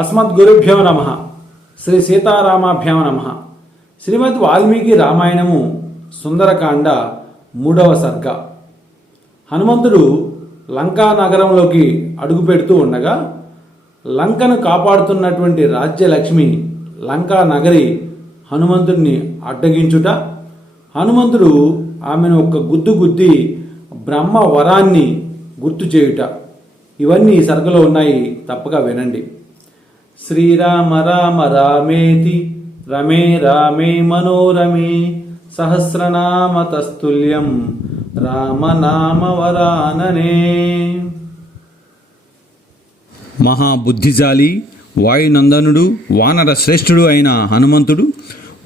అస్మద్గురుభ్యో నమ. శ్రీ సీతారామాభ్యాం నమ. శ్రీమద్ వాల్మీకి రామాయణము సుందరకాండ 3వ సర్గ. హనుమంతుడు లంకా నగరంలోకి అడుగుపెడుతూ ఉండగా లంకను కాపాడుతున్నటువంటి రాజ్యలక్ష్మి లంకా నగరి హనుమంతుడిని అడ్డగించుట, హనుమంతుడు ఆమెను ఒక గుద్దు గుద్ది బ్రహ్మ వరాన్ని గుర్తు చేయుట, ఇవన్నీ ఈ సర్గలో ఉన్నాయి. తప్పగా వినండి. శ్రీరామ రామ రామేతి రమే రామే మనోరమే సహస్రనామ తస్తుల్యం రామనామ వరాననే. మహాబుద్ధిజాలి వాయునందనుడు వానర శ్రేష్ఠుడు అయిన హనుమంతుడు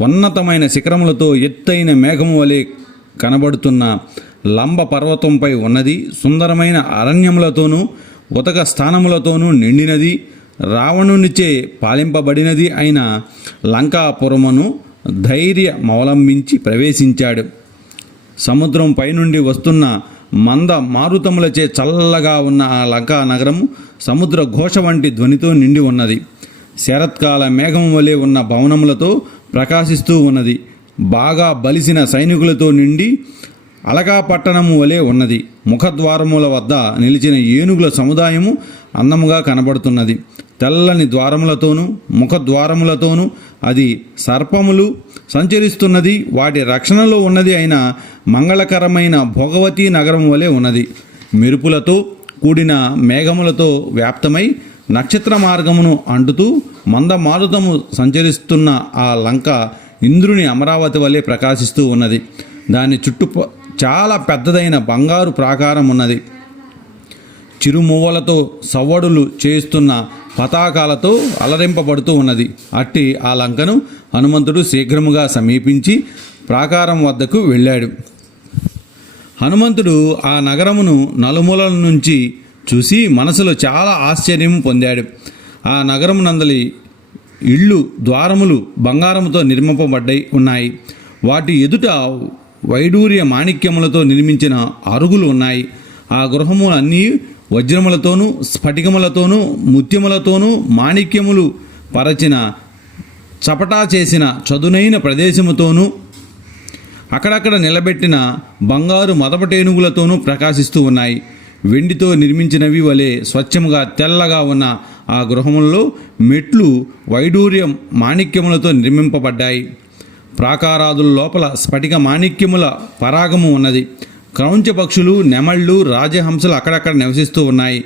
ఉన్నతమైన శిఖరములతో ఎత్తైన మేఘము వలె కనబడుతున్న లంబ పర్వతంపై ఉన్నది. సుందరమైన అరణ్యములతోనూ ఉతక స్థానములతోనూ నిండినది, రావణునిచే పాలింపబడినది అయిన లంకాపురమును ధైర్యమవలంబించి ప్రవేశించాడు. సముద్రం పైనుండి వస్తున్న మంద మారుతములచే చల్లగా ఉన్న ఆ లంకా నగరము సముద్ర ఘోష వంటి ధ్వనితో నిండి ఉన్నది. శరత్కాల మేఘము వలె ఉన్న భవనములతో ప్రకాశిస్తూ ఉన్నది. బాగా బలిసిన సైనికులతో నిండి అలకాపట్టణము వలె ఉన్నది. ముఖద్వారముల వద్ద నిలిచిన ఏనుగుల సముదాయము అందముగా కనబడుతున్నది. తెల్లని ద్వారములతోనూ ముఖద్వారములతోనూ అది సర్పములు సంచరిస్తున్నది. వాటి రక్షణలో ఉన్నది అయిన మంగళకరమైన భోగవతి నగరం వలె ఉన్నది. మెరుపులతో కూడిన మేఘములతో వ్యాప్తమై నక్షత్ర మార్గమును అంటుతూ మందమారుతము సంచరిస్తున్న ఆ లంక ఇంద్రుని అమరావతి వలె ప్రకాశిస్తూ ఉన్నది. దాని చుట్టూ చాలా పెద్దదైన బంగారు ప్రాకారం ఉన్నది. చిరుమువ్వలతో సవ్వడులు చేస్తున్న పతాకాలతో అలరింపబడుతూ ఉన్నది. అట్టి ఆ లంకను హనుమంతుడు శీఘ్రముగా సమీపించి ప్రాకారం వద్దకు వెళ్ళాడు. హనుమంతుడు ఆ నగరమును నలుమూలల నుంచి చూసి మనసులో చాలా ఆశ్చర్యం పొందాడు. ఆ నగరమునందలి ఇళ్ళు ద్వారములు బంగారముతో నిర్మింపబడ్డాయి ఉన్నాయి. వాటి ఎదుట వైడూర్య మాణిక్యములతో నిర్మించిన అరుగులు ఉన్నాయి. ఆ గృహములన్నీ వజ్రములతోనూ స్ఫటికములతోనూ ముత్యములతోనూ మాణిక్యములు పరచిన చపటా చేసిన చదునైన ప్రదేశముతోనూ అక్కడక్కడ నిలబెట్టిన బంగారు మదపటేనుగులతోనూ ప్రకాశిస్తూ ఉన్నాయి. వెండితో నిర్మించినవి వలె స్వచ్ఛముగా తెల్లగా ఉన్న ఆ గృహములలో మెట్లు వైడూర్య మాణిక్యములతో నిర్మింపబడ్డాయి. ప్రాకారాదుల లోపల స్ఫటిక మాణిక్యముల పరాగము ఉన్నది. క్రౌంచ పక్షులు, నెమళ్ళు, రాజహంసలు అక్కడక్కడ నివసిస్తూ ఉన్నాయి.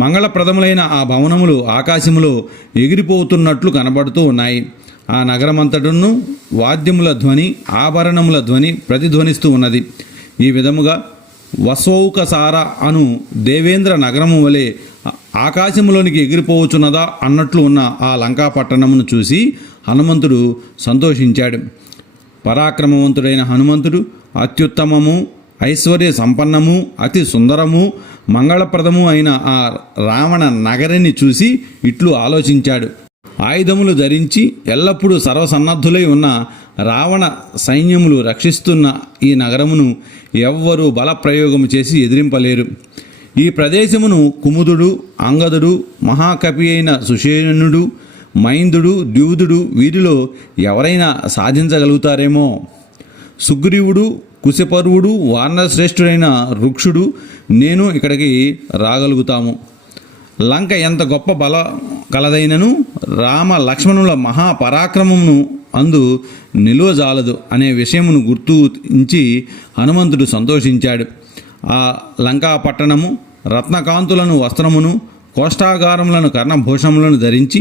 మంగళప్రదములైన ఆ భవనములు ఆకాశములో ఎగిరిపోతున్నట్లు కనబడుతూ ఉన్నాయి. ఆ నగరమంతటను వాద్యముల ధ్వని, ఆభరణముల ధ్వని ప్రతిధ్వనిస్తూ ఉన్నది. ఈ విధముగా వసౌకసార అను దేవేంద్ర నగరము వలె ఆకాశములోనికి ఎగిరిపోవచ్చున్నదా అన్నట్లు ఉన్న ఆ లంకాపట్టణమును చూసి హనుమంతుడు సంతోషించాడు. పరాక్రమవంతుడైన హనుమంతుడు అత్యుత్తమము, ఐశ్వర్య సంపన్నము, అతి సుందరము, మంగళప్రదము అయిన ఆ రావణ నగరిని చూసి ఇట్లు ఆలోచించాడు. ఆయుధములు ధరించి ఎల్లప్పుడూ సర్వసన్నద్ధులై ఉన్న రావణ సైన్యములు రక్షిస్తున్న ఈ నగరమును ఎవ్వరూ బలప్రయోగము చేసి ఎదిరింపలేరు. ఈ ప్రదేశమును కుముదుడు, అంగదుడు, మహాకవి అయిన సుషేణుడు, మైందుడు, ద్యూదుడు వీరిలో ఎవరైనా సాధించగలుగుతారేమో. సుగ్రీవుడు, కుశపర్వుడు, వానరశ్రేష్ఠుడైన రుక్షుడు, నేను ఇక్కడికి రాగలుగుతాము. లంక ఎంత గొప్ప బల కలదైనను రామ లక్ష్మణుల మహాపరాక్రమమును అందు నిలువజాలదు అనే విషయమును గుర్తించి హనుమంతుడు సంతోషించాడు. ఆ లంకా పట్టణము రత్నకాంతులను వస్త్రమును, కోష్టాగారములను కర్ణభూషములను ధరించి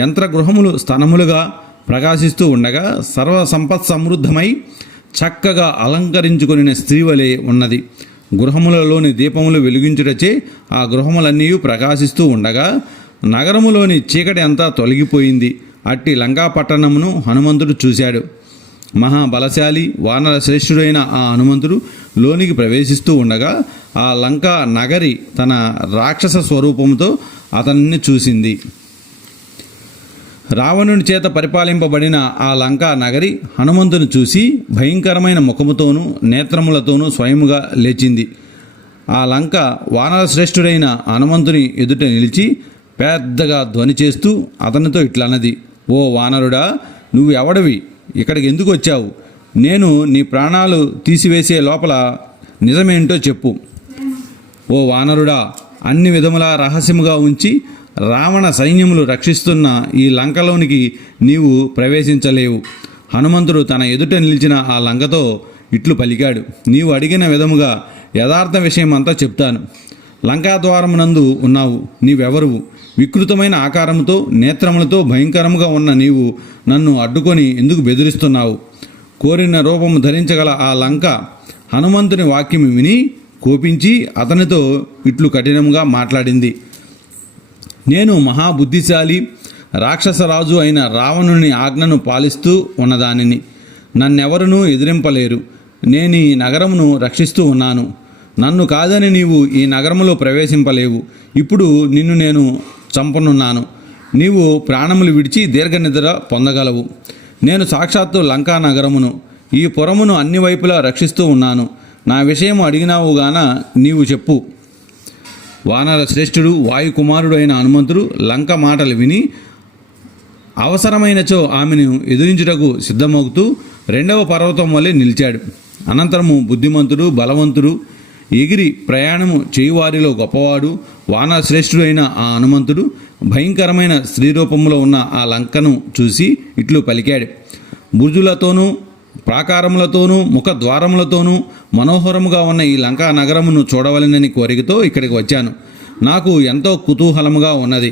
యంత్రగృహములు స్తనములుగా ప్రకాశిస్తూ ఉండగా సర్వసంపత్ సమృద్ధమై చక్కగా అలంకరించుకొనిన స్త్రీ వలె ఉన్నది. గృహములలోని దీపములు వెలిగించుటచే ఆ గృహములన్నీ ప్రకాశిస్తూ ఉండగా నగరములోని చీకటి అంతా తొలగిపోయింది. అట్టి లంకాపట్టణమును హనుమంతుడు చూశాడు. మహాబలశాలి వానర శ్రేష్ఠుడైన ఆ హనుమంతుడు లోనికి ప్రవేశిస్తూ ఉండగా ఆ లంకా నగరి తన రాక్షస స్వరూపంతో అతన్ని చూసింది. రావణుని చేత పరిపాలింపబడిన ఆ లంకా నగరి హనుమంతుని చూసి భయంకరమైన ముఖముతోనూ నేత్రములతోనూ స్వయముగా లేచింది. ఆ లంక వానరశ్రేష్ఠుడైన హనుమంతుని ఎదుట నిలిచి పెద్దగా ధ్వని చేస్తూ అతనితో ఇట్లన్నది, ఓ వానరుడా, నువ్వు ఎవడివి? ఇక్కడికి ఎందుకు వచ్చావు? నేను నీ ప్రాణాలు తీసివేసే లోపల నిజమేంటో చెప్పు. ఓ వానరుడా, అన్ని విధములా రహస్యముగా ఉంచి రావణ సైన్యములు రక్షిస్తున్న ఈ లంకలోనికి నీవు ప్రవేశించలేవు. హనుమంతుడు తన ఎదుట నిలిచిన ఆ లంకతో ఇట్లు పలికాడు, నీవు అడిగిన విధముగా యథార్థ విషయం అంతా చెప్తాను. లంకాద్వారమునందు ఉన్నావు, నీవెవరువు? వికృతమైన ఆకారంతో నేత్రములతో భయంకరముగా ఉన్న నీవు నన్ను అడ్డుకొని ఎందుకు బెదిరిస్తున్నావు? కోరిన రూపము ధరించగల ఆ లంక హనుమంతుని వాక్యం విని కోపించి అతనితో ఇట్లు కఠినంగా మాట్లాడింది, నేను మహాబుద్ధిశాలి రాక్షసరాజు అయిన రావణుని ఆజ్ఞను పాలిస్తూ ఉన్నదానిని. నన్నెవరునూ ఎదిరింపలేరు. నేను ఈ నగరమును రక్షిస్తూ ఉన్నాను. నన్ను కాదని నీవు ఈ నగరములో ప్రవేశింపలేవు. ఇప్పుడు నిన్ను నేను చంపనున్నాను. నీవు ప్రాణములు విడిచి దీర్ఘనిద్ర పొందగలవు. నేను సాక్షాత్తు లంకా నగరమును, ఈ పురమును అన్ని వైపులా రక్షిస్తూ ఉన్నాను. నా విషయం అడిగినావుగాన నీవు చెప్పు. వానర శ్రేష్ఠుడు వాయుకుమారుడు అయిన హనుమంతుడు లంక మాటలు విని అవసరమైనచో ఆమెను ఎదురించుటకు సిద్ధమవుతూ రెండవ పర్వతం వల్లే నిలిచాడు. అనంతరము బుద్ధిమంతుడు బలవంతుడు ఎగిరి ప్రయాణము చేయువారిలో గొప్పవాడు వానర శ్రేష్ఠుడైన ఆ హనుమంతుడు భయంకరమైన స్త్రీ రూపంలో ఉన్న ఆ లంకను చూసి ఇట్లు పలికాడు, బురుజులతోనూ ప్రాకారములతోనూ ముఖ ద్వారములతోనూ మనోహరముగా ఉన్న ఈ లంకా నగరమును చూడవలనని కోరికతో ఇక్కడికి వచ్చాను. నాకు ఎంతో కుతూహలముగా ఉన్నది.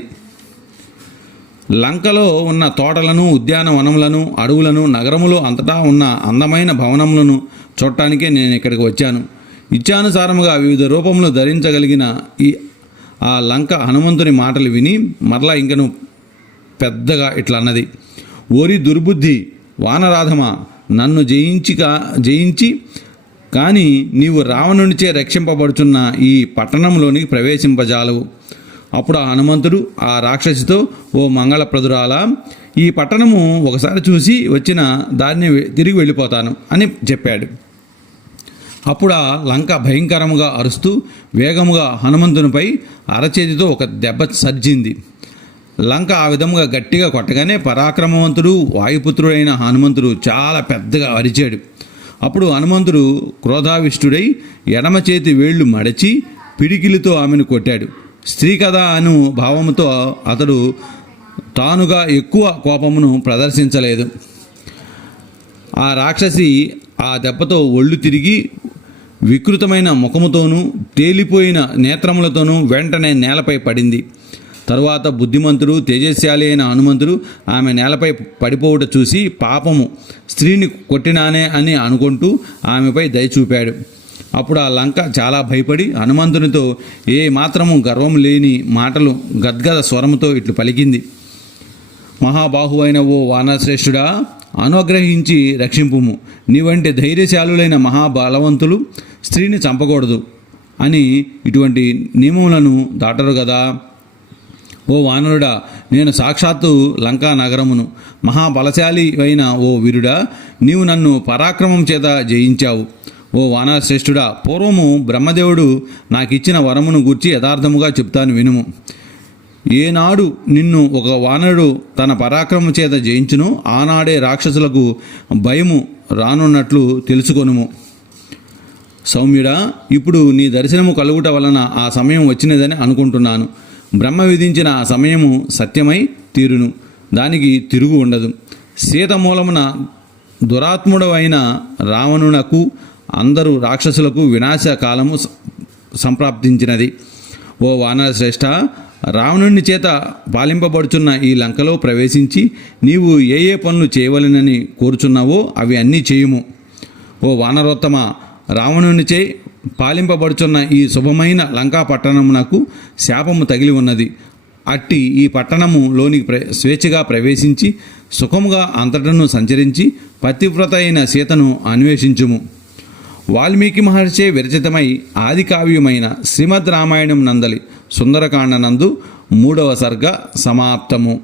లంకలో ఉన్న తోటలను, ఉద్యానవనములను, అడవులను, నగరములు అంతటా ఉన్న అందమైన భవనములను చూడటానికే నేను ఇక్కడికి వచ్చాను. ఇచ్చానుసారముగా వివిధ రూపములు ధరించగలిగిన ఆ లంక హనుమంతుని మాటలు విని మరలా ఇంకను పెద్దగా ఇట్లా అన్నది, ఓరి దుర్బుద్ధి వానరాధమా, నన్ను జయించి కానీ నీవు రావణునిచే రక్షింపబడుచున్న ఈ పట్టణంలోనికి ప్రవేశింపజాలవు. అప్పుడు ఆ హనుమంతుడు ఆ రాక్షసితో, ఓ మంగళప్రదురాలా, ఈ పట్టణము ఒకసారి చూసి వచ్చిన దాన్ని తిరిగి వెళ్ళిపోతాను అని చెప్పాడు. అప్పుడు ఆ లంక భయంకరముగా అరుస్తూ వేగముగా హనుమంతునిపై అరచేతితో ఒక దెబ్బ సర్జింది. లంక ఆ విధముగా గట్టిగా కొట్టగానే పరాక్రమవంతుడు వాయుపుత్రుడైన హనుమంతుడు చాలా పెద్దగా అరిచాడు. అప్పుడు హనుమంతుడు క్రోధావిష్టుడై ఎడమ చేతి వేళ్లు మడచి పిడికిలితో ఆమెను కొట్టాడు. స్త్రీ కదా అను భావముతో అతడు తానుగా ఎక్కువ కోపమును ప్రదర్శించలేదు. ఆ రాక్షసి ఆ దెబ్బతో ఒళ్ళు తిరిగి వికృతమైన ముఖముతోనూ తేలిపోయిన నేత్రములతోనూ వెంటనే నేలపై పడింది. తరువాత బుద్ధిమంతుడు తేజస్శాలి అయిన హనుమంతుడు ఆమె నేలపై పడిపోవుట చూసి పాపము, స్త్రీని కొట్టినానే అని అనుకుంటూ ఆమెపై దయ చూపాడు. అప్పుడు ఆ లంక చాలా భయపడి హనుమంతునితో ఏ మాత్రము గర్వం లేని మాటలు గద్గద స్వరముతో ఇట్లు పలికింది, మహాబాహు అయిన ఓ వానరశ్రేష్ఠుడా, అనుగ్రహించి రక్షింపుము. నీవంటి ధైర్యశాలులైన మహాబలవంతులు స్త్రీని చంపకూడదు అని ఇటువంటి నియమములను దాటరు కదా. ఓ వానరుడా, నేను సాక్షాత్తు లంకా నగరమును, మహాబలశాలి అయిన ఓ వీరుడా, నీవు నన్ను పరాక్రమం చేత జయించావు. ఓ వానర శ్రేష్ఠుడా, పూర్వము బ్రహ్మదేవుడు నాకిచ్చిన వరమును గూర్చి యథార్థముగా చెప్తాను వినుము. ఏనాడు నిన్ను ఒక వానరుడు తన పరాక్రమం చేత జయించును, ఆనాడే రాక్షసులకు భయము రానున్నట్లు తెలుసుకొనుము. సౌమ్యుడా, ఇప్పుడు నీ దర్శనము కలుగుట వలన ఆ సమయం వచ్చినదని అనుకుంటున్నాను. బ్రహ్మ విధించిన ఆ సమయము సత్యమై తీరును, దానికి తిరుగు ఉండదు. సీత మూలమున దురాత్ముడవైన రావణునకు అందరూ రాక్షసులకు వినాశ కాలము సంప్రాప్తించినది. ఓ వానర శ్రేష్ఠ, రావణుని చేత పాలింపబడుచున్న ఈ లంకలో ప్రవేశించి నీవు ఏ ఏ పనులు చేయవలెనని కోరుచున్నావో అవి అన్నీ చేయుము. ఓ వానరోత్తమ, రావణునిచే పాలింపబడుచున్న ఈ శుభమైన లంకా పట్టణమునకు శాపము తగిలి ఉన్నది. అట్టి ఈ పట్టణములోనికి స్వేచ్ఛగా ప్రవేశించి సుఖముగా అంతటను సంచరించి పతివ్రత అయిన సీతను అన్వేషించుము. వాల్మీకి మహర్షి విరచితమై ఆది కావ్యమైన శ్రీమద్ రామాయణం నందలి సుందరకాండ నందు 3వ సర్గ సమాప్తము.